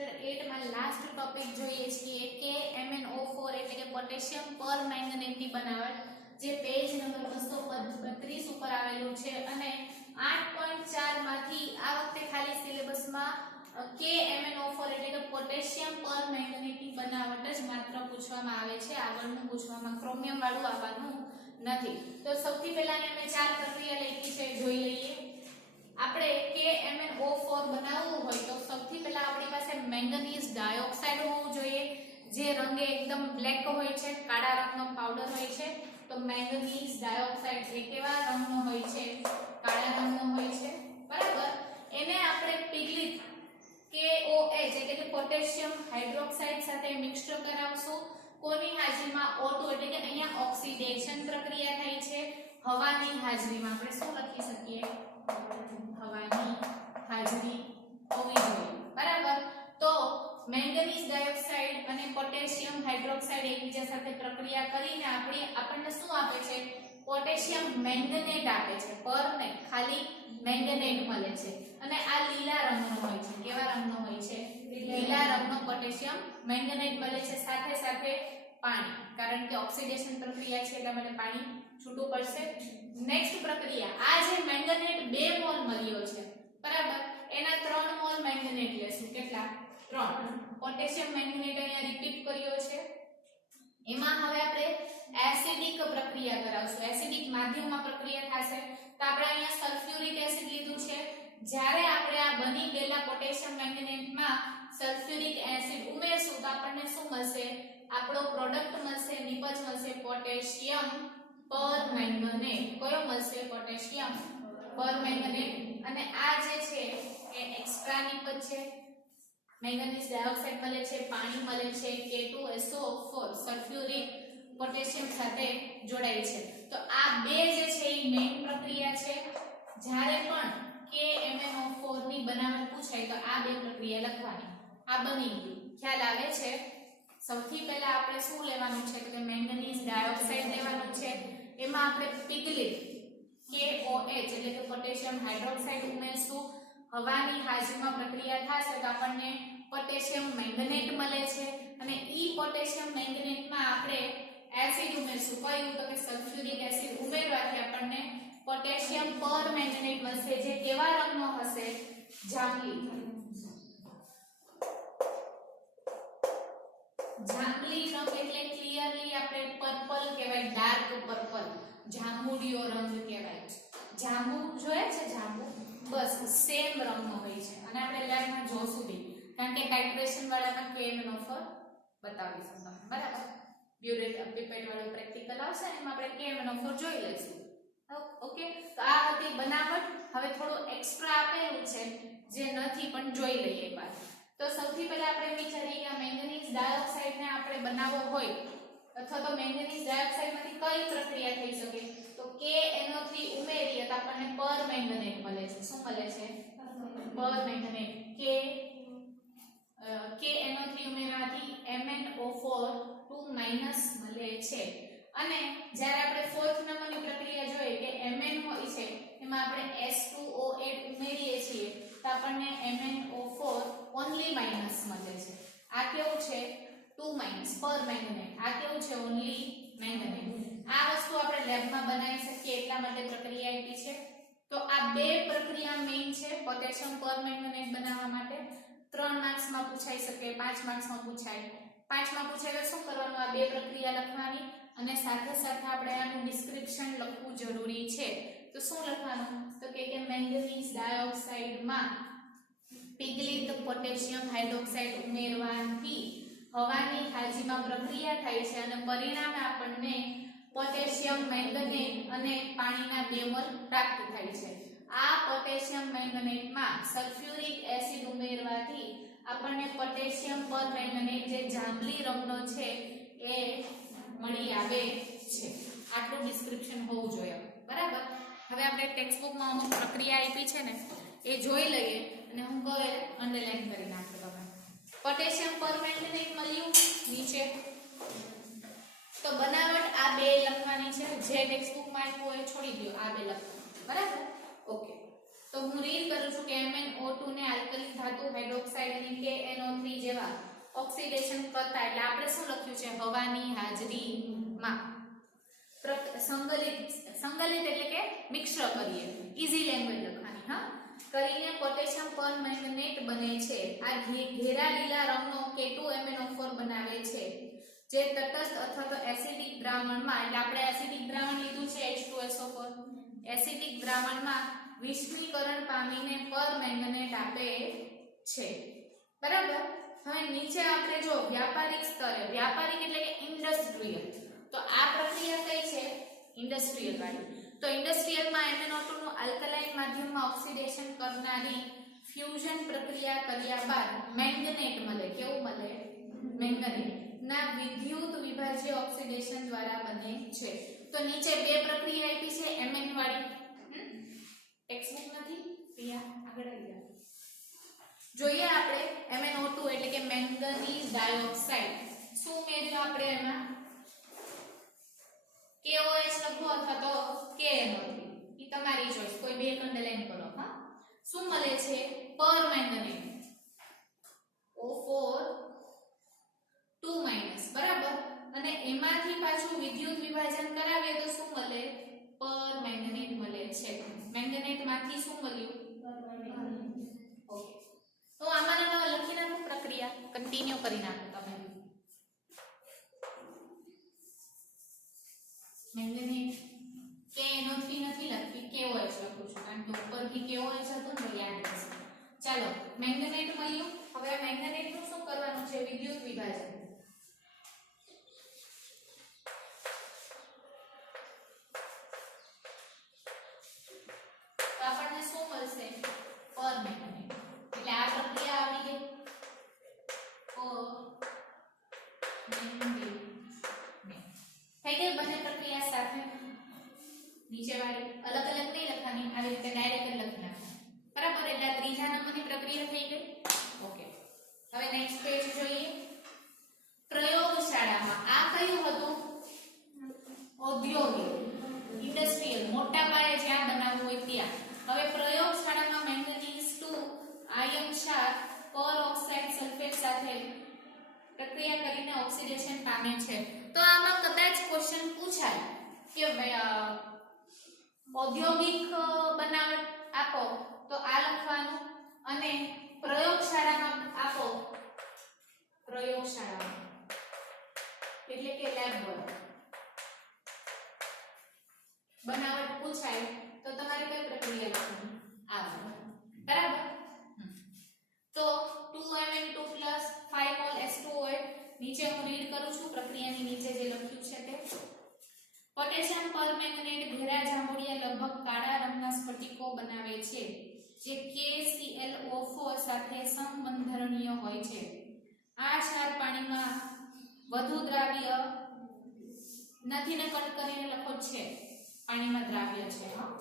Chapter 8 માં last topic જોઈએ છીએ કે MnO4 એટલે કે પોટેશિયમ પરમેંગનેટ ની બનાવટ, જે પેજ નંબર 232 ઉપર આવેલું છે અને 8.4 માંથી આ વખતે ખાલી સિલેબસમાં KMnO4 એટલે કે પોટેશિયમ પરમેંગનેટ ની બનાવટ જ માત્ર પૂછવામાં આવે છે, આગળનું પૂછવામાં ક્રોમિયમ વાળું આવવાનું નથી। તો સૌથી પહેલા અમે ચાર પ્રક્રિયા લખી છે, જોઈ લઈએ। આપણે KMnO4 બનાવવું હોય તો સૌથી પહેલા આપણી પાસે મેંગનીઝ ડાયોક્સાઇડ હોવું જોઈએ, જે રંગે એકદમ બ્લેક હોય છે, કાળા રંગનો પાવડર હોય છે। તો મેંગનીઝ ડાયોક્સાઇડ એ કેવા રંગનો હોય છે? કાળા રંગનો હોય છે, બરાબર। એને આપણે પીગલિત KOH એટલે કે પોટેશિયમ હાઇડ્રોક્સાઇડ સાથે મિક્સર કરાવશું। કોની હાજરીમાં? O2 એટલે કે અહીંયા ઓક્સિડેશન પ્રક્રિયા થાય છે હવાની હાજરીમાં। આપણે શું લખી શકીએ? હવાની હાજરી હોવી જોઈએ, બરાબર। તો મેંગનીઝ ડાયોક્સાઇડ અને પોટેશિયમ હાઇડ્રોક્સાઇડ એકબીજા સાથે પ્રક્રિયા કરીને આપણને શું આપે છે? પોટેશિયમ મેંગનેટ આપે છે, પર નહીં, ખાલી મેંગનેટ મળે છે અને આ લીલા રંગનો હોય છે। કેવા રંગનો હોય છે? લીલા રંગનો પોટેશિયમ મેંગનેટ મળે છે, સાથે સાથે પાણી, કારણ કે ઓક્સિડેશન પ્રક્રિયા છે એટલા માટે પાણી છૂટું પડશે। નેક્સ્ટ પ્રક્રિયા, આ જે મેંગનેટ 2 મોલ મળ્યો છે, બરાબર, એના 3 મોલ મેંગનેટ લેશું। કેટલા? 3। પોટેશિયમ મેંગનેટ અહીંયા રિપીટ કર્યો છે, એમાં હવે આપણે એસિડિક પ્રક્રિયા કરાવશું, એસિડિક માધ્યમમાં પ્રક્રિયા થશે। તો આપણે અહીંયા સલ્ફ્યુરિક એસિડ લીધું છે, જ્યારે આપણે આ બની ગયેલા પોટેશિયમ મેંગનેટમાં સલ્ફ્યુરિક એસિડ ઉમેરશું તો આપણને શું મળશે? આપણો પ્રોડક્ટ મળશે, નિપજ મળશે પોટેશિયમ પરમેંગનેટ। કયો મળશે? Potassium permanganate. અને આ જે છે એ એક્સ્ટ્રા નિપજ છે, મેંગનીઝ ડાયોક્સાઇડ મળે છે, પાણી મળે છે, K2SO4 સલ્ફ્યુરિક પોટેશિયમ સાથે જોડાય છે। તો આ બે જે છે એ મેઇન પ્રક્રિયા છે। જ્યારે પણ KMnO4 ની બનાવટ પૂછાય તો આ બે પ્રક્રિયા લખવાની। આ બની ગયું, ખ્યાલ આવે છે? સૌથી પહેલા આપણે શું લેવાનું છે કે મેંગનીઝ ડાયોક્સાઇડ લેવાનું છે, એમાં આપણે પીગલિત KOH એટલે કે પોટેશિયમ હાઇડ્રોક્સાઇડ ઉમેરશું। હવાની હાજરીમાં પ્રક્રિયા થશે તો આપણને પોટેશિયમ મેંગનેટ મળે છે અને ઈ પોટેશિયમ મેંગનેટમાં આપણે એસિડ ઉમેરશું। કયું? તો કે સલ્ફ્યુરિક એસિડ ઉમેરવાથી આપણને પોટેશિયમ પરમેંગનેટ મળશે, જે કેવા રંગનો હશે? જાંબલી રંગ એટલે ક્લિયરલી આપણે પર્પલ કહેવાય, ડાર્ક પર્પલ, જાંબુડિયો રંગ કહેવાય। જાંબુ જોયે છે? જાંબુ બસ સેમ રંગનો હોય છે અને આપણે લેબમાં જોશું બી, કારણ કે ટાઇટ્રેશન વાળામાં KMnO4 બતાવીશું તમને, બરાબર। બ્યુરેટ પિપેટ વાળો પ્રેક્ટિકલ આવશે એમાં આપણે KMnO4 જોઈ લઈશું। ઓકે, તો આ હતી બનાવટ। હવે થોડું એક્સ્ટ્રા આપેલું છે જે નથી પણ જોઈ લઈએ એકવાર। તો સૌથી પહેલા આપણે વિચારીએ કે મેંગનીઝ ડાયોક્સાઇડ ને આપણે બનાવવો હોય અથવા તો મેંગનીઝ ડાયોક્સાઇડ માંથી કઈ પ્રક્રિયા થઈ શકે? તો KNO3 ઉમેરીએ તો આપણને પરમેંગનેટ મળે છે। શું મળે છે? પરમેંગનેટ। KNO3 ઉમેરવાથી MnO4 2- મળે છે। અને જ્યારે આપણે ફોર્થ નંબરની પ્રક્રિયા જોઈએ કે Mn હોય છે એમાં આપણે S2O8 ઉમેરીએ છીએ તો આપણને MnO4 ઓન્લી માઈનસ મળે છે। આ કેવું છે? 2- પરમેંગનેટ। આ કેવું છે? ઓન્લી મેંગનેટ। આ વસ્તુ આપણે લેબમાં બનાવી શકીએ એટલા માટે પ્રક્રિયા આપી છે। તો આ બે પ્રક્રિયા મેઇન છે પોટેશિયમ પરમેંગનેટ બનાવવા માટે। 3 માર્ક્સમાં પૂછાઈ શકે, 5 માર્ક્સમાં પૂછાય। 5 માં પૂછાય તો શું કરવાનું? આ બે પ્રક્રિયા લખવાની અને સાથે સાથે આપણે આનું ડિસ્ક્રિપ્શન લખવું જરૂરી છે। તો શું લખવાનું? તો કે મેંગનીઝ ડાયોક્સાઇડમાં પીગલિત પોટેશિયમ હાઇડ્રોક્સાઇડ ઉમેરવાથી હવાની હાજરીમાં પ્રક્રિયા થાય છે અને પરિણામે આપણને પોટેશિયમ મેંગનેટ અને પાણીના 2 મોલ પ્રાપ્ત થાય છે। આ પોટેશિયમ મેંગનેટમાં સલ્ફ્યુરિક એસિડ ઉમેરવાથી આપણને પોટેશિયમ પરમેંગનેટ જે જાંબલી રંગનો છે એ મળી આવે છે। આટલું ડિસ્ક્રિપ્શન હોવું જોઈએ, બરાબર। હવે આપણે ટેક્સ્ટબુકમાં અમુક પ્રક્રિયા આપી છે ને એ જોઈ લઈએ અને હું કહે અંડરલાઈન કરી નાખો તમે। પોટેશિયમ પરમેંગનેટ મળ્યું નીચે, તો બનાવટ આ બે લખવાની છે, જે ટેક્સ્ટબુકમાં આપ્યું હોય છોડી દો, આ બે લખવાનું, બરાબર। ઓકે, તો હું રીડ કરું છું કે MnO2 ને આલ્કલી ધાતુ હાઇડ્રોક્સાઇડ અને KNO3 ઓક્સિડેશન કરતા એટલે આપણે શું લખ્યું છે હવાની હાજરીમાં સંકલિત એટલે કે મિક્સર કરીએ ઈઝી લેંગ્વેજ લખવાની હા કરીને પોટેશિયમ પરમેંગનેટ બને છે આ ઘેરા લીલા રંગનો K2MnO4 બનાવે છે જે તટસ્થ અથવા તો એસિડિક દ્રાવણમાં એટલે આપણે એસિડિક દ્રાવણ લીધું છે H2SO4 એસિડિક દ્રાવણમાં વિસ્મીકરણ પામીને પરમેંગનેટ આપે છે બરાબર હવે નીચે આપણે જો વ્યાપારિક સ્તરે વ્યાપારિક એટલે કે ઇન્ડસ્ટ્રીયલ તો આ પ્રક્રિયા કઈ છે ઇન્ડસ્ટ્રીયલ વાળી તો ઇન્ડસ્ટ્રીયલમાં MnO2 નું આલ્કલાઇન માધ્યમમાં ઓક્સિડેશન કરનારી ફ્યુઝન પ્રક્રિયા કર્યા બાદ મેંગનેટ મળે કેવું મળે મેંગનેટ ના વિદ્યુત વિભાજ્ય ઓક્સિડેશન દ્વારા બને છે તો નીચે બે પ્રક્રિયા આપી છે Mn વાળી ટેક્સ્ટબુક નથી પિયા આગળ આવી જાઓ જોઈએ આપણે MnO2 એટલે કે મેંગનીઝ ડાયોક્સાઇડ શું મેળવ્યું આપણે એમાં KOH લખો અથવા તો KNO3 ઈ તમારી ચોઈસ કોઈ બે અંડરલાઈન કરો હા શું મળે છે પરમેંગનેટ O4 2- બરાબર અને એમાંથી પાછું વિદ્યુત વિભાજન કરાવીએ તો શું મળે પરમેંગનેટ મળે છે મેંગનેટ માંથી શું મળ્યું ઓકે તો આમાંના લખી નાખો પ્રક્રિયા કન્ટિન્યુ કરી નાખો તમે મેંગનેટ KNO3 નથી લખી KOH લખું છું કારણ કે ઉપરથી KOH હતું ને યાદ રહેશે ચાલો મેંગનેટ મળ્યું હવે મેંગનેટ નું શું કરવાનું છે વિદ્યુત વિભાજન તો આપણને શું મળશે પરમેંગનેટ એટલે આ પ્રક્રિયા આવી ગઈ થઈ ગઈ બંને પ્રક્રિયા સાથે નીચે વાળી અલગ અલગ નહીં લખવાની આવી રીતે ડાયરેક્ટ લખી નાખવાની બરાબર એટલે આ ત્રીજા નંબરની પ્રક્રિયા થઈ ગઈ ઓકે હવે નેક્સ્ટ પેજ જોઈએ પ્રયોગશાળામાં આ કયું હતું ઔદ્યોગિક ઇન્ડસ્ટ્રીયલ મોટા પાયે જ્યાં બનાવવું હોય ત્યાં હવે પ્રયોગશાળામાં મેંગનીઝ 2 આયન ક્ષાર પરઓક્સાઇડ સલ્ફેટ સાથે પ્રક્રિયા કરીને ઓક્સિડેશન પામે છે તો આમાં કદાચ ક્વેશ્ચન પૂછાય કે ઔદ્યોગિક બનાવટ આપો તો આ લખવાનું અને પ્રયોગશાળામાં આપો પ્રયોગશાળામાં એટલે કે લેબ વર્ક બનાવટ પૂછાય તો તમારે કઈ પ્રક્રિયા લખવાની આ બરાબર તો 2Mn2 5 mol H2OH નીચે હું રીડ કરું છું પ્રક્રિયાની નીચે જે લખ્યું છે તે પોટેશિયમ પરમેંગનેટ ઘેરા જાંબુડિયા લગભગ કાળા રંગના સ્ફટિકો બનાવે છે જે KClO4 સાથે સમબંધરણીય હોય છે આ ક્ષાર પાણીમાં વધુ દ્રાવ્ય નથી ને કટ કરીને લખો છે પાણીમાં દ્રાવ્ય છે હા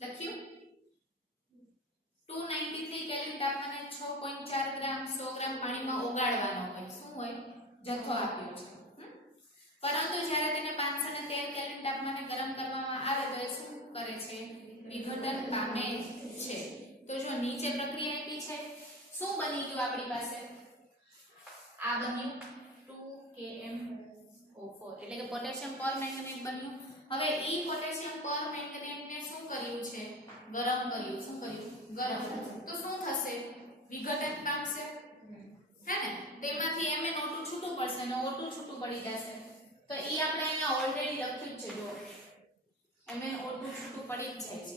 લખ્યું 293 કેલ્વિન તાપમાને 6.4 ગ્રામ 100 ગ્રામ પાણીમાં ઓગાળવાનો હોય શું હોય જથ્થો આપ્યો છે પરંતુ જ્યારે તેને 513 કેલ્વિન તાપમાને ગરમ કરવામાં આવે તો એ શું કરે છે વિઘટન પામે છે તો જો નીચે પ્રક્રિયા આપી છે શું બની ગયું આપણી પાસે આ બન્યું 2KMO4 એટલે કે પોટેશિયમ પરમેંગનેટ બન્યું હવે ઈ પોટેશિયમ પરમેંગનેટ ને શું કર્યું છે ગરમ કર્યું શું કર્યું ગરમ તો શું થશે વિઘટન પામશે હે ને તેમાંથી MnO2 છૂટું પડશે અને O2 છૂટું પડી જશે તો ઈ આપણે અહીંયા ઓલરેડી લખ્યું છે જો MnO2 છૂટું પડી જ જાય છે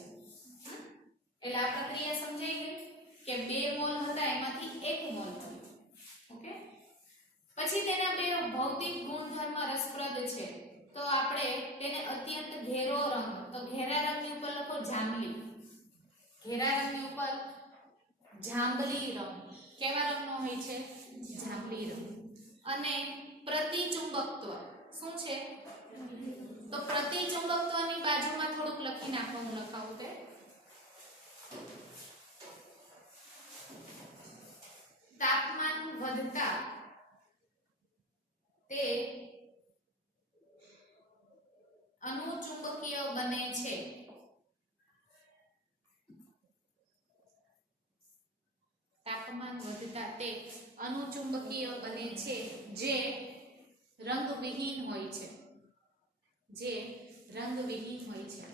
એટલે આ પ્રક્રિયા સમજાઈ ગઈ કે 2 મોલ હતા એમાંથી 1 મોલ થયું ઓકે પછી તેના બે ભૌતિક ગુણધર્મ રસપ્રદ છે તો આપણે તેને અત્યંત ઘેરો રંગ તો ઘેરા રંગની ઉપર લખો જાંબલી ઘેરા રંગની ઉપર જાંબલી રંગ કેવા રંગનો હોય છે જાંબલી રંગ અને પ્રતિચુંબકત્વ શું છે તો પ્રતિચુંબકત્વની બાજુમાં થોડુંક લખી નાખો હું લખાવું તે તાપમાન વધતા તે અનુચુંબકીય બને છે તાપમાન વધતા તે અનુચુંબકીય બને છે જે રંગવિહીન હોય છે, જે રંગવિહીન હોય છે.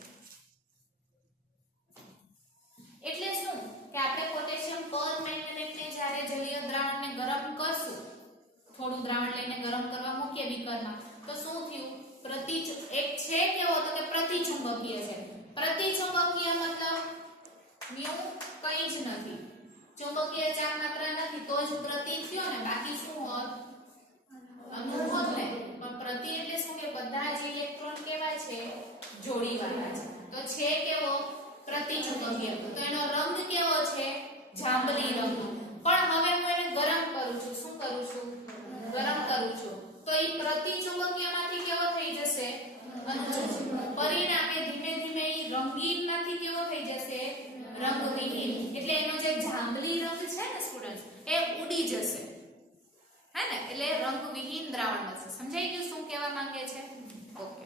એટલે શું કે આપણે પોટેશિયમ પરમેંગનેટને જ્યારે જલીય દ્રાવણને ગરમ કરશું, થોડું દ્રાવણ લઈને ગરમ કરવા મૂકીએ બીકરમાં, તો શું થયું? એક છે કેવો તો કે પ્રતિચુંબકીય છે. પ્રતિચુંબકીય મતલબ મ્યુ કંઈ જ નથી, ચુંબકીય ચાર્જ માત્ર નથી તો જ પ્રતિ થયો ને, બાકી શું હોત? અણુ હોત ને. પણ પ્રતિ એટલે શું કે બધા જ ઇલેક્ટ્રોન કેવા છે? જોડીવાળા છે. તો છે કેવો? પ્રતિચુંબકીય. તો એનો રંગ કેવો છે? જાંબલી રંગ. પણ હવે હું એને ગરમ કરું છું. શું કરું છું? ગરમ કરું છું. તો એ પ્રતિચુંબકીયમાંથી કેવો થઈ જશે? અનુચુંબકીય. પરિણામે ધીમે ધીમે એ રંગીન માંથી કેવો થઈ જશે? રંગવિહીન. એટલે એનો જે જાંબલી રંગ છે ને સ્ટુડન્ટ, એ ઉડી જશે, હે ને? એટલે રંગવિહીન દ્રાવણ બનશે. સમજાઈ ગયું શું કહેવા માંગે છે? ઓકે.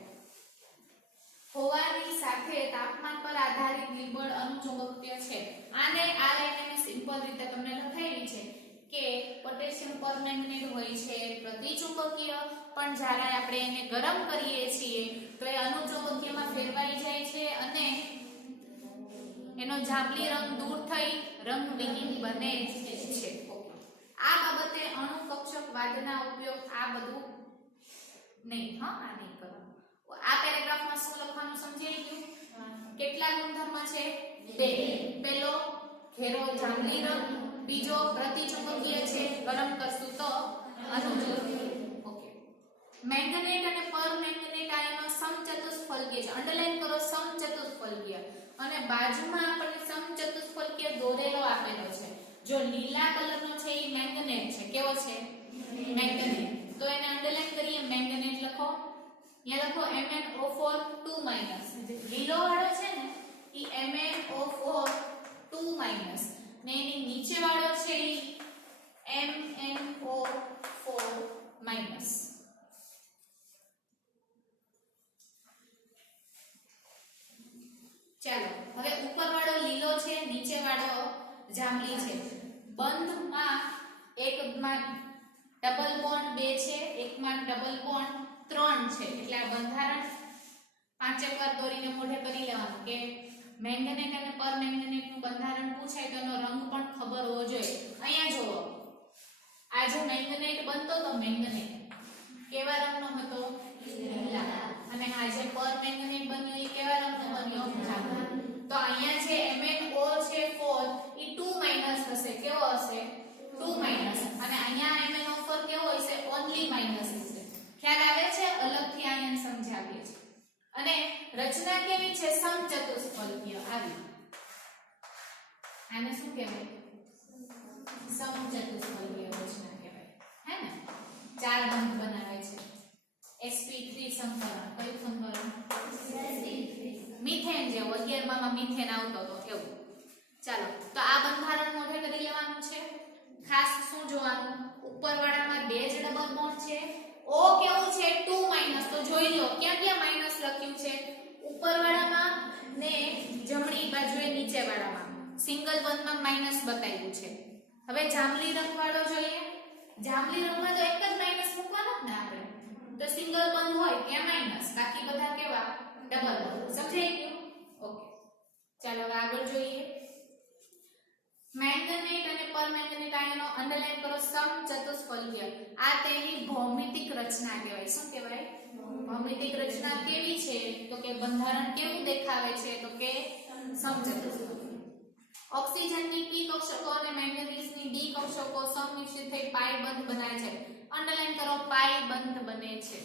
હોવાની સાથે તાપમાન પર આધારિત નિર્બળ અનુચુંબકીય છે. આને આ લાઈને મેં સિમ્પલ રીતે તમને લખાવી છે કે પોટેશિયમ પરમેંગનેટ હોય છે પ્રતિચુંબકીય, પણ જ્યારે આપણે એને ગરમ કરીએ છીએ તો એ અનુચુંબકીયમાં ફેરવાઈ જાય છે અને એનો જાંબલી રંગ દૂર થઈ રંગવિહીન બને છે. આ બાબતે અણુકક્ષકવાદના ઉપયોગ આ બધું નહીં, હા આ નહીં કરવાનું. આ પેરેગ્રાફમાં શું લખવાનું સમજાઈ ગયું? કેટલા ગુણધર્મ છે? 2. પહેલો ઘેરો જાંબલી રંગ, બીજો પ્રતિચુંબકીય છે, ગરમ કરશું તો અનુચુંબકીય. ઓકે. મેંગનેટ અને પરમેંગનેટ આયનો સમચતુષ્ફલકીય છે. અંડરલાઈન કરો સમચતુષ્ફલકીય. અને બાજુમાં આપણને સમચતુષ્ફલકીય દોરેલો આપેલો છે. જો લીલા કલરનો છે એ મેંગનેટ છે. કેવો છે? મેંગનેટ. તો એને અંડરલાઈન કરીએ, મેંગનેટ લખો. અહીંયા લખો MnO4 2-. લીલો વાળો છે ને એ MnO4 2-, ને એની નીચે વાળો છે એ MnO4-. ચાલો હવે ઉપર વાળો લીલો છે, નીચે વાળો જાંબલી છે. બંધમાં એકમાં ડબલ બોન્ડ 2 છે, એકમાં ડબલ બોન્ડ 3 છે. એટલે આ બંધારણ 5 વાર દોરીને મોઢે કરી લેવાનું કે મેંગનેટ અને પરમેંગનેટનું બંધારણ પૂછાય તો એનો રંગ પણ ખબર હોવો જોઈએ. અહીંયા જુઓ, આ જે મેંગનેટ બનતો તો મેંગનેટ કેવા રંગનો હતો? લીલા. અને આ જે પરમેંગનેટ બન્યો એ કેવા રંગનો બન્યો? જાંબલી. તો અહીંયા જે MnO છે 4 એ 2- હશે. કેવો હશે? 2-. અને અહીંયા MnO4 કેવો હશે? ઓન્લી માઈનસ હશે. ખ્યાલ આવે છે? અલગથી અહીંયા સમજાવીએ છીએ. અને રચના કેવી છે? સમચતુષ્ફલકીય. આવી આને શું કહેવાય? સમચતુષ્ફલકીય રચના કહેવાય, હે ને? 4 બંધ બનાવે છે. sp3 સંકરણ. કયું સંકરણ? મિથેન જેવો 11માં મિથેન આવતો તો એવું. ચાલો તો આ બંધારણ મોઢે કરી લેવાનું છે. ખાસ શું જોવાનું? ઉપરવાળામાં 2 જ ડબલ બોન્ડ છે. O કેવું છે? 2-. તો જોઈ લો ક્યાં ક્યાં માઈનસ લખ્યું છે? ઉપરવાળામાં ને જમણી બાજુએ નીચેવાળામાં સિંગલ બંધમાં માઈનસ બતાવ્યું છે. હવે જાંબલી રંગ વાળો જોઈએ. જાંબલી રંગમાં તો એક જ માઈનસ મૂકવાનો જ ને આપણે. તો સિંગલ બંધ હોય ત્યાં માઈનસ, બાકી બધા કેવા? ડબલ બંધ. સમજાઈ ગયું? ઓકે. ચાલો હવે આગળ જોઈએ. મેંગનેટ અને પરમેંગનેટ આયનો અંડરલાઈન કરો સમચતુષ્ફલકીય. આ તેની ભૌમિતિક રચના કહેવાય. શું કહેવાય? ભૌમિતિક રચના કેવી છે? તો કે બંધારણ કેવું દેખાવે છે? તો કે સમચતુષ્ફલકીય. ઓક્સિજનની p કક્ષકો અને મેંગનીઝની d કક્ષકો સંમિશ્રિત થઈ પાઇ બંધ બનાવે છે. અંડરલાઈન કરો પાઇ બંધ બને છે.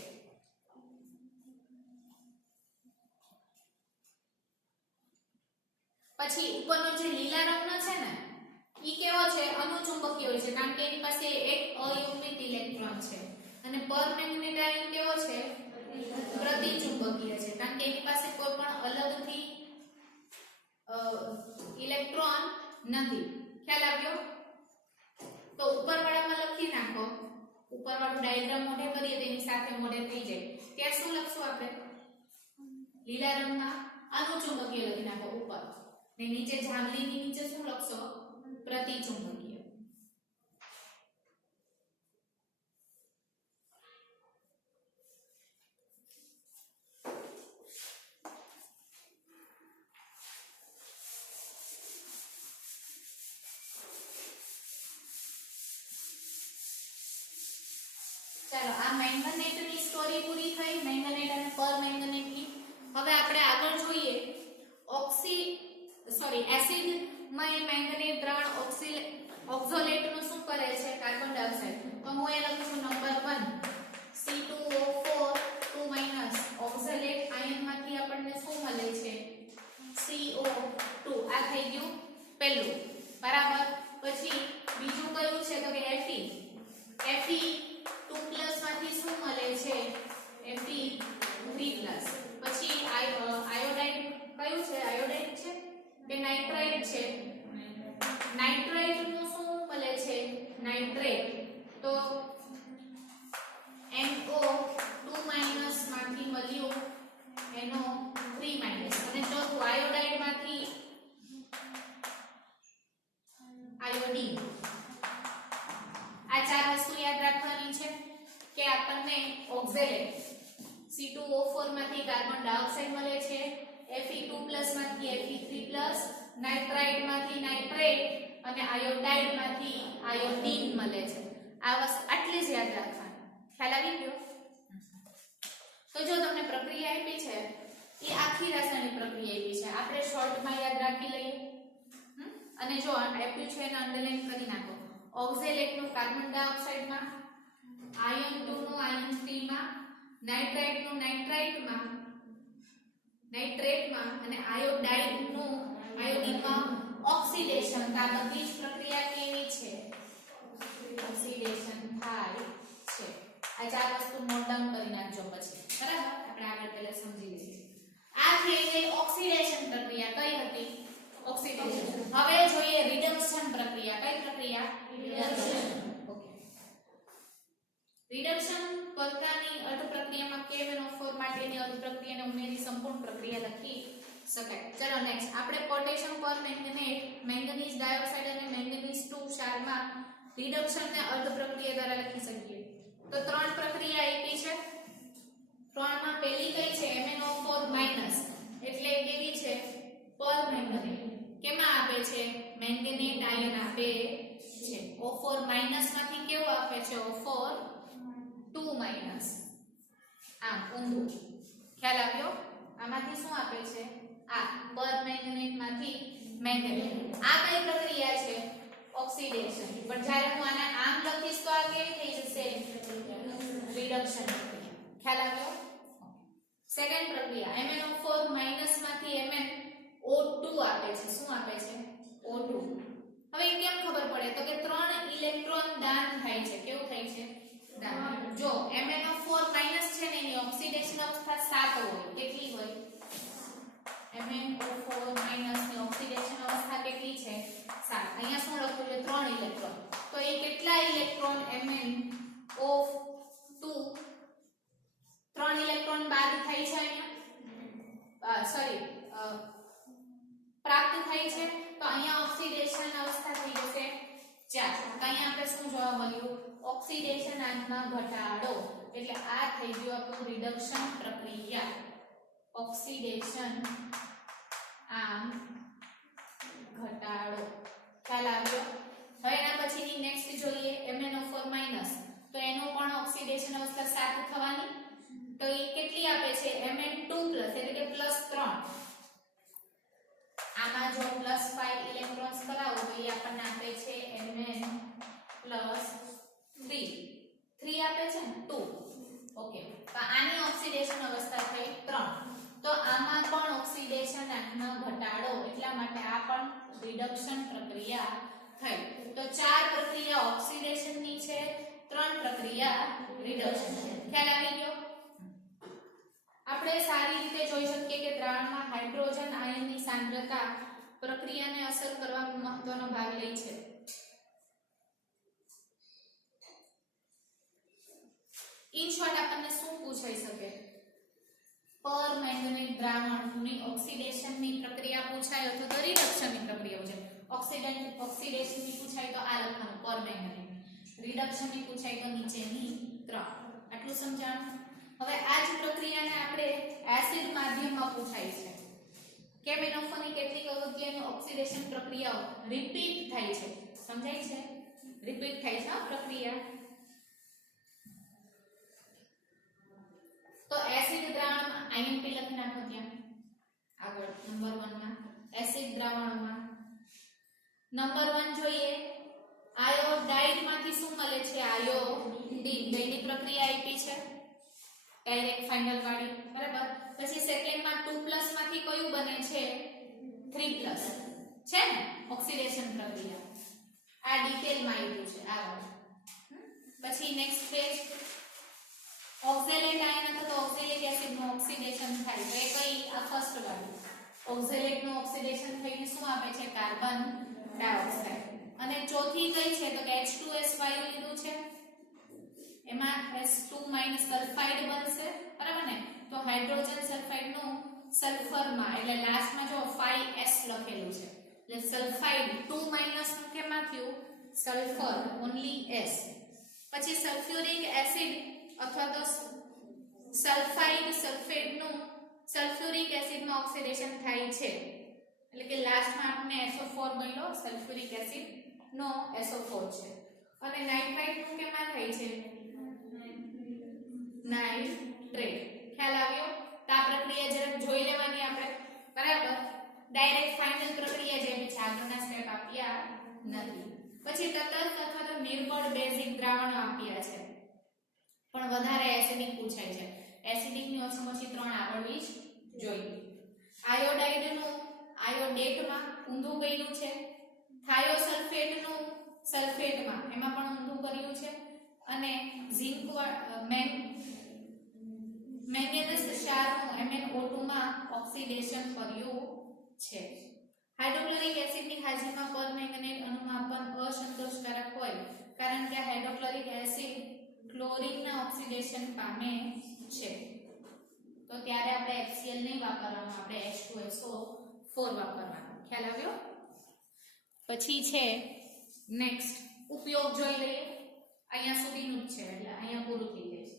પછી ઉપરનો જે લીલા રંગનો છે ને ઈ કેવો છે? અનુચુંબકીય હોય છે, કારણ કે એની પાસે એક અયુગ્મિત ઇલેક્ટ્રોન છે. અને પરમેંગનેટ આયન કેવો છે? પ્રતિચુંબકીય છે, કારણ કે એની પાસે કોઈ પણ અલગથી ઇલેક્ટ્રોન નથી. ખ્યાલ આવ્યો? તો ઉપરવાળામાં લખી નાખો. ઉપરવાળું ડાયાગ્રામ મોઢે કરીએ તો એની સાથે મોઢે થઈ જાય. ત્યાં શું લખશું આપણે? લીલા રંગમાં અનુચુંબકીય લખી નાખો ઉપર. ને નીચે જાંબલીની નીચે શું લખશો? પ્રતિચુંબકીય. ની પૂરી થઈ મેંગનેટ અને પરમેંગનેટ ની. હવે આપણે આગળ જોઈએ એસિડ માં એ મેંગનેટ દ્રાવણ ઓક્ઝોલેટ નું શું કરે છે કાર્બન ડાયોક્સાઇડ. તો હું એ લખું છું નંબર 1 C2O4 2 ઓક્ઝોલેટ આયન માંથી આપણને શું મળે છે CO2. આ થઈ ગયું પહેલું બરાબર. પછી બીજું કયું છે તો કે Fe 2+ માંથી શું મળે છે Fe3+. પછી આયોડાઇડ કયું છે આયોડાઇડ છે કે નાઇટ્રાઇટ છે. નાઇટ્રાઇટ નું શું મળે છે નાઇટ્રેટ. તો NO2- માંથી મળ્યું NO3- અને ચોથું આયોડાઇડ માંથી આયોડીન. આ ચાર વસ્તુ યાદ રાખવાની છે કે આપણને ઓક્ઝેલેટ C2O4 માંથી કાર્બન ડાયોક્સાઇડ મળે છે, Fe2+ માંથી Fe3+, નાઇટ્રાઇટ માંથી નાઇટ્રેટ અને આયોડાઇડ માંથી આયોડીન મળે છે. આ વસ્તુ આટલી જ યાદ રાખવાની. ખ્યાલ આવી ગયો? તો જો તમને પ્રક્રિયા આપી છે એ આખી રાસાયણિક પ્રક્રિયા આપી છે, આપણે શોર્ટમાં યાદ રાખી લઈએ. અને જો આપ્યું છે એને અંડરલાઈન કરી નાખો. ઓક્ઝેલેટ નું કાર્બન ડાયોક્સાઇડ માં, આયન 2 નું આયન 3 માં, નાઇટ્રાઇટ નું નાઇટ્રેટ માં અને આયોડાઇડ નું આયોડીન માં ઓક્સિડેશન. આ બધી જ પ્રક્રિયા કેવી છે ઓક્સિડેશન થાય છે. આ ચાર વસ્તુ નોટ ડાઉન કરી નાખજો પછી બરાબર. આપણે આગળ પહેલા સમજી લઈએ. આ થઈ ગઈ ઓક્સિડેશન પ્રક્રિયા. કઈ હતી ઓક્સિડેશન. હવે જોઈએ રિડક્શન પ્રક્રિયા. કઈ પ્રક્રિયા રિડક્શન. ઓકે. રિડક્શન કરતાની અર્ધ પ્રક્રિયામાં KMnO4 માટેની અર્ધ પ્રક્રિયાને ઉમેરી સંપૂર્ણ પ્રક્રિયા લખી શકાય. ચલો નેક્સ્ટ આપણે પોટેશિયમ પરમેંગનેટ, મેંગનીઝ ડાયોક્સાઇડ અને મેંગનીઝ 2 ક્ષારમાં રિડક્શનને અર્ધ પ્રક્રિયા દ્વારા લખી શકીએ. તો ત્રણ પ્રક્રિયા આપી છે. ત્રણમાં પહેલી કઈ છે MnO4- એટલે કેવી છે પરમેંગનેટ. કેમાં આપે છે મેંગનેટ આયન આપે છે. O4- માંથી કેવો આપે છે O4-2-. આમ ઊંધું. ખ્યાલ આવ્યો? આમાંથી શું આપે છે આ પરમેંગનેટ માંથી મેંગનેટ. આ કઈ પ્રક્રિયા છે ઓક્સિડેશન. પણ જ્યારે હું આને આમ લખીશ તો આ કેવી થઈ જશે રિડક્શન પ્રક્રિયા. ખ્યાલ આવ્યો? સેકન્ડ પ્રક્રિયા MnO4- માંથી MnO2 આપે છે. શું આપે છે O2. હવે કેમ ખબર પડે તો કે 3 ઇલેક્ટ્રોન દાન થાય છે. કેવું થાય છે દાન. જો MnO4- છે ને એની ઓક્સિડેશન અવસ્થા 7 હોય. કેટલી હોય MnO4- ની ઓક્સિડેશન અવસ્થા કેટલી છે 7. અહીંયા શું લખ્યું છે 3 ઇલેક્ટ્રોન. તો એ કેટલા ઇલેક્ટ્રોન MnO2 3 ઇલેક્ટ્રોન બાદ થાય છે અહીંયા પ્રાપ્ત થાય છે. તો અહીંયા ઓક્સિડેશન અવસ્થા થઈ જશે 4. તો અહીંયા આપણે શું જોવા મળ્યું ઓક્સિડેશન આંકમાં ઘટાડો. એટલે આ થઈ ગયું આપણું રિડક્શન પ્રક્રિયા. ઓક્સિડેશન આમ ઘટાડો. ખ્યાલ આવ્યો? હવે એના પછીની નેક્સ્ટ જોઈએ MnO4-. તો એનો પણ ઓક્સિડેશન અવસ્થા 7 થવાની. તો એ કેટલી આપે છે Mn2+ એટલે કે +3. આમાં જો +5 ઇલેક્ટ્રોન્સ કરાવો તો એ આપણને આપે છે Mn+3 આપે છે ને 2. ઓકે. તો આની ઓક્સિડેશન અવસ્થા થઈ 3. તો આમાં પણ ઓક્સિડેશન આંકમાં ઘટાડો. એટલા માટે આ પણ રિડક્શન પ્રક્રિયા થઈ. તો 4 પ્રક્રિયા ઓક્સિડેશન ની છે, 3 પ્રક્રિયા રિડક્શન. ખ્યાલ આવી ગયો? આપણે સારી રીતે જોઈ શકીએ કે દ્રાવણમાં હાઇડ્રોજન આયનની સાંદ્રતા પ્રક્રિયાને અસર કરવામાં મહત્વનો ભાગ લે છે. ઇન શોર્ટ આપણને શું પૂછાઈ શકે પરમેંગનેટ દ્રાવણની ઓક્સિડેશનની પ્રક્રિયા પૂછાય અથવા તો રિડક્શનની પ્રક્રિયા પૂછાય. ઓક્સિડેશનની પૂછાય તો આ લખવાનું પરમેંગનેટ. રિડક્શનની પૂછાય તો નીચેની 3. આટલું સમજાણું? હવે આ જ પ્રક્રિયાને આપણે એસિડ માધ્યમમાં પૂછાય છે. KMnO4 ની કેટલીક અગત્યની ઓક્સિડેશન પ્રક્રિયાઓ રિપીટ થાય છે. સમજાય છે? રિપીટ થાય છે પ્રક્રિયા. તો એસિડ દ્રાવણમાં આઈએમપી લખી નાખો ત્યાં આગળ નંબર 1 માં એસિડ દ્રાવણમાં નંબર 1 જોઈએ આયોડાઇડ માંથી શું મળે છે આયોડીન બેની પ્રક્રિયા આપી છે ડાયરેક્ટ ફાઇનલ વાળી બરાબર પછી સેકન્ડ માં 2+ માંથી કયું બને છે 3+ છે ને ઓક્સિડેશન પ્રક્રિયા આ ડિટેલ માં આપ્યું છે આગળ પછી નેક્સ્ટ પેજ ઓક્ઝેલેટ આયન અથવા તો ઓક્ઝેલિક એસિડ નું ઓક્સિડેશન થાય તો એ કઈ આ ફર્સ્ટ વાળું ઓક્ઝેલેટ નું ઓક્સિડેશન થઈને શું આપે છે કાર્બન ડાયોક્સાઇડ અને ચોથી કઈ છે તો કે H2S વાયુ લીધું છે એમાં S2 સલ્ફાઇડ બનશે બરાબર ને તો હાઇડ્રોજન સલ્ફાઇડ નું સલ્ફરમાં એટલે લાસ્ટમાં જો 5S લખેલું છે એટલે સલ્ફાઇડ 2 નું કેમાં થયું સલ્ફર ઓન્લી S પછી સલ્ફ્યુરિક એસિડ અથવા તો સલ્ફાઇડ સલ્ફેટ નું સલ્ફ્યુરિક એસિડ માં ઓક્સિડેશન થાય છે એટલે કે લાસ્ટમાં આપણે SO4 મળ્યો સલ્ફ્યુરિક એસિડ નો SO4 છે અને નાઇટ્રાઇટ નું કેમાં થાય છે નાઇટ્રેટ ખ્યાલ આવ્યો તો આ પ્રક્રિયા જરા જોઈ લેવાની આપણે બરાબર ડાયરેક્ટ ફાઇનલ પ્રક્રિયા જેવી છે આગળના સ્ટેપ આપ્યા નથી પછી તટસ્થ અથવા તો નિર્બળ બેઝિક દ્રાવણો આપ્યા છે પણ વધારે એસિડિક પૂછાય છે એસિડિક ની ઓછામાં ઓછી 3 આવડવી જ જોઈએ આયોડાઇડ નું આયોડેટમાં ઊંધું કર્યું છે થાયોસલ્ફેટ નું સલ્ફેટમાં એમાં પણ ઊંધું કર્યું છે અને ઝિંક મેંગેનીઝ ક્ષારનું MnO2 માં ઓક્સિડેશન કર્યું છે હાઇડ્રોક્લોરિક એસિડની હાજરીમાં પરમેંગનેટ અણુમાપન અસંતોષકારક હોય કારણ કે હાઇડ્રોક્લોરિક એસિડ ક્લોરીનના ઓક્સિડેશન પામે છે તો ત્યારે આપણે HCl નહીં વાપરવાનું આપણે H2SO4 વાપરવાનું ખ્યાલ આવ્યો પછી છે નેક્સ્ટ ઉપયોગ જોઈ લઈએ અહીંયા સુધીનું જ છે એટલે અહીંયા પૂરું થઈ જાય છે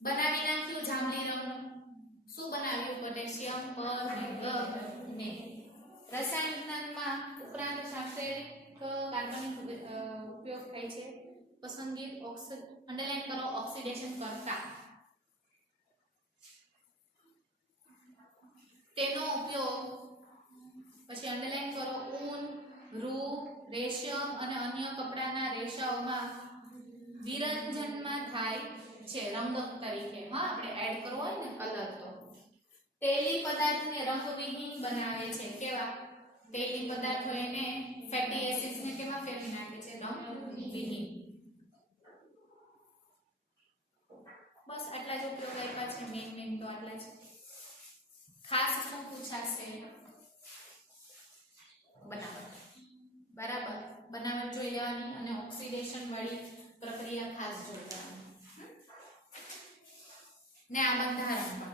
બનાવી નાખ્યું જાંબલી રંગનું શું બનાવ્યું પોટેશિયમ પરમેંગનેટ રાસાયણિક વિજ્ઞાનમાં ઉપરાંત રાસાયણિક કાર્બનિક ઉપયોગ થાય છે પસંદગી અંડરલાઈન કરો ઓક્સિડેશન કરતા તેનો ઉપયોગ પછી અંડરલાઈન કરો ઊન રૂ રેશમ અને અન્ય કપડાના રેશાઓમાં વિરંજનમાં થાય છે રંગ તરીકે હા આપણે એડ કરવો હોય ને કલર તો તેલી પદાર્થને રંગવિહીન બનાવે છે કેવા તેલી પદાર્થો એને ફેટી એસિડ્સ ને કેમાં ફેરવી નાખે છે રંગવિહીન બસ આટલા જ ઉપયોગ આપ્યા છે મેઇન તો આટલા જ ખાસ શું પૂછાશે બનાવટ બરાબર બનાવટ જોઈ લેવાની અને ઓક્સિડેશન વાળી પ્રક્રિયા ખાસ જોઈ લેવાની ને આ બંધારણ પણ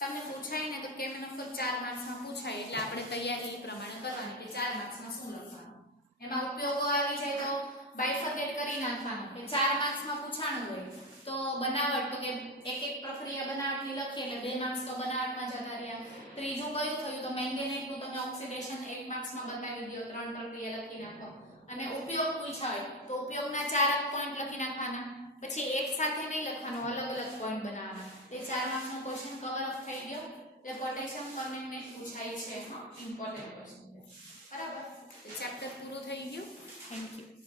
તમને પૂછાય ને તો કેમ એનો 4 માર્ક્સમાં પૂછાય એટલે આપણે તૈયારી એ પ્રમાણે કરવાની કે 4 માર્ક્સમાં શું લખવાનું એમાં ઉપયોગો આવી જાય તો બાયફર્કેટ કરી નાખવાનું કે 4 માર્ક્સમાં પૂછાણું હોય તો બનાવટ તો કે એક પ્રક્રિયા બનાવટની લખીએ એટલે 2 માર્ક્સ તો બનાવટમાં જતા રહ્યા ત્રીજું કયું થયું તો મેંગેનેટનું તમે ઓક્સિડેશન 1 માર્ક્સમાં બતાવી દો 3 પ્રક્રિયા લખી નાખો અને ઉપયોગ પૂછાય હોય તો ઉપયોગના 4 પોઈન્ટ લખી નાખવાના પછી એક સાથે નહીં લખવાનો અલગ અલગ પોઈન્ટ બનાવવાના એ 4 માર્ક્સનો ક્વેશ્ચન કવર અપ થઈ ગયો એટલે પોટેશિયમ પરમેંગનેટ પૂછાય છે ઇમ્પોર્ટન્ટ ક્વેશ્ચન બરાબર ચેપ્ટર પૂરું થઈ ગયું થેન્ક યુ